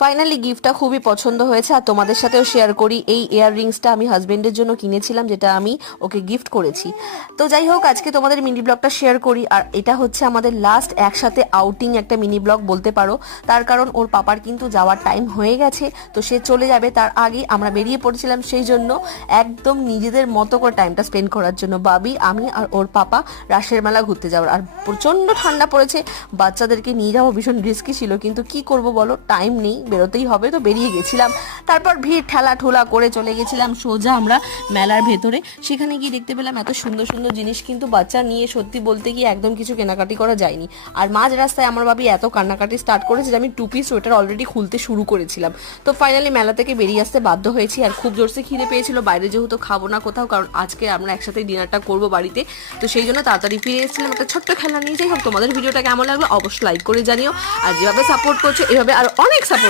Finally গিফটটা খুবই পছন্দ হয়েছে আর তোমাদের সাথেও শেয়ার করি। এই ইয়াররিংসটা আমি হাজবেন্ডের জন্য কিনেছিলাম, যেটা আমি ওকে গিফট করেছি। তো যাই হোক, আজকে তোমাদের মিনি ব্লগটা শেয়ার করি। আর এটা হচ্ছে আমাদের লাস্ট একসাথে আউটিং একটা মিনি ব্লগ বলতে পারো। তার কারণ ওর পাপার কিন্তু যাওয়ার টাইম হয়ে গেছে, তো সে চলে যাবে। তার আগে আমরা বেরিয়ে পড়েছিলাম সেই জন্য একদম নিজেদের মতো করে টাইমটা স্পেন্ড করার জন্য। বাবি, আমি আর ওর পাপা রাসের মেলা ঘুরতে যাওয়ার। আর প্রচন্ড ঠান্ডা পড়েছে, বাচ্চাদেরকে নিয়ে যাওয়া ভীষণ রিস্কি ছিল, কিন্তু কি করব বলো, টাইম নেই, বেরোতেই হবে, তো বেরিয়ে গেছিলাম। তারপর ভিড় ঠেলা ঠোলা করে চলে গেছিলাম সোজা আমরা মেলার ভেতরে। সেখানে গিয়ে দেখতে পেলাম এত সুন্দর সুন্দর জিনিস, কিন্তু বাচ্চা নিয়ে সত্যি বলতে গিয়ে একদম কিছু কেনাকাটি করা যায়নি। আর মাঝ রাস্তায় আমার ভাবি এত কান্নাকাটি স্টার্ট করেছে যে আমি টু পিস সোয়েটার অলরেডি খুলতে শুরু করেছিলাম। তো ফাইনালি মেলা থেকে বেরিয়ে আসতে বাধ্য হয়েছি। আর খুব জোরসে খিদে পেয়েছিল, বাইরে যেহেতু খাবো না কোথাও, কারণ আজকে আমরা একসাথে ডিনারটা করবো বাড়িতে, তো সেই জন্য তাড়াতাড়ি ফিরে এসেছিলাম একটা ছোট্ট খেলা নিয়ে। যাই হোক, তোমাদের ভিডিওটা কেমন লাগলো অবশ্যই লাইক করে জানিও। আর যেভাবে সাপোর্ট করছো এভাবে আর অনেক সাপোর্ট